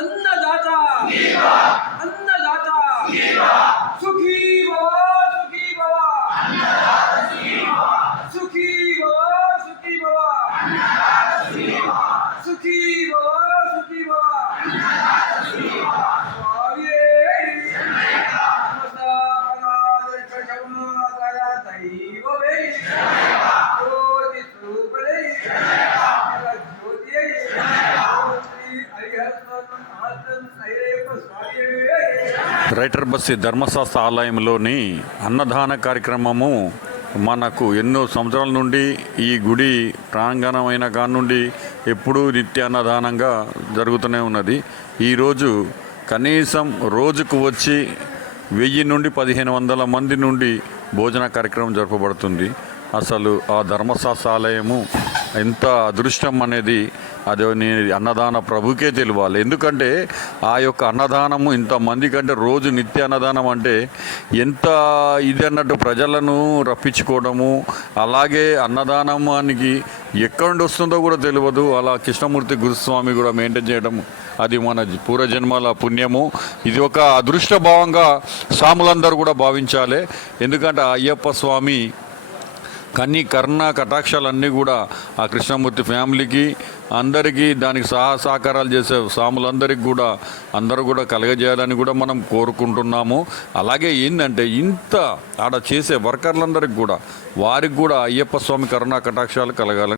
अन्नदाता अन्नदाता सुखी भव सुखी भव सुखी भव सुखी भव सुखी भव सुखी भव రైటర్ బస్సి ధర్మశాస్త్ర ఆలయంలోని అన్నదాన కార్యక్రమము మనకు ఎన్నో సంవత్సరాల నుండి ఈ గుడి ప్రాంగణమైన కాడి నుండి ఎప్పుడూ నిత్య అన్నదానంగా జరుగుతూనే ఉన్నది. ఈరోజు కనీసం రోజుకు వచ్చి 1000 నుండి 1500 మంది నుండి భోజన కార్యక్రమం జరపబడుతుంది. అసలు ఆ ధర్మశాస్త్ర ఆలయము ఎంత అదృష్టం అనేది అది అన్నదాన ప్రభుకే తెలియాలి. ఎందుకంటే ఆ యొక్క అన్నదానము ఇంతమంది కంటే రోజు నిత్య అన్నదానం అంటే ఎంత ఇది అన్నట్టు ప్రజలను రప్పించుకోవడము, అలాగే అన్నదానానికి ఎక్కడి నుండి వస్తుందో కూడా తెలియదు. అలా కృష్ణమూర్తి గురుస్వామి కూడా మెయింటైన్ చేయడం అది మన పూర్వజన్మల పుణ్యము. ఇది ఒక అదృష్ట భావంగా స్వాములందరూ కూడా భావించాలి. ఎందుకంటే అయ్యప్ప స్వామి కర్ణ కటాక్షాలన్నీ కూడా ఆ కృష్ణమూర్తి ఫ్యామిలీకి అందరికీ దానికి సహకారాలు చేసే స్వాములందరికీ కూడా అందరూ కూడా కలగజేయాలని కూడా మనం కోరుకుంటున్నాము. అలాగే ఏంటంటే ఇంత ఆడ చేసే వర్కర్లందరికీ కూడా వారికి కూడా అయ్యప్ప స్వామి కరుణా కటాక్షాలు కలగాలని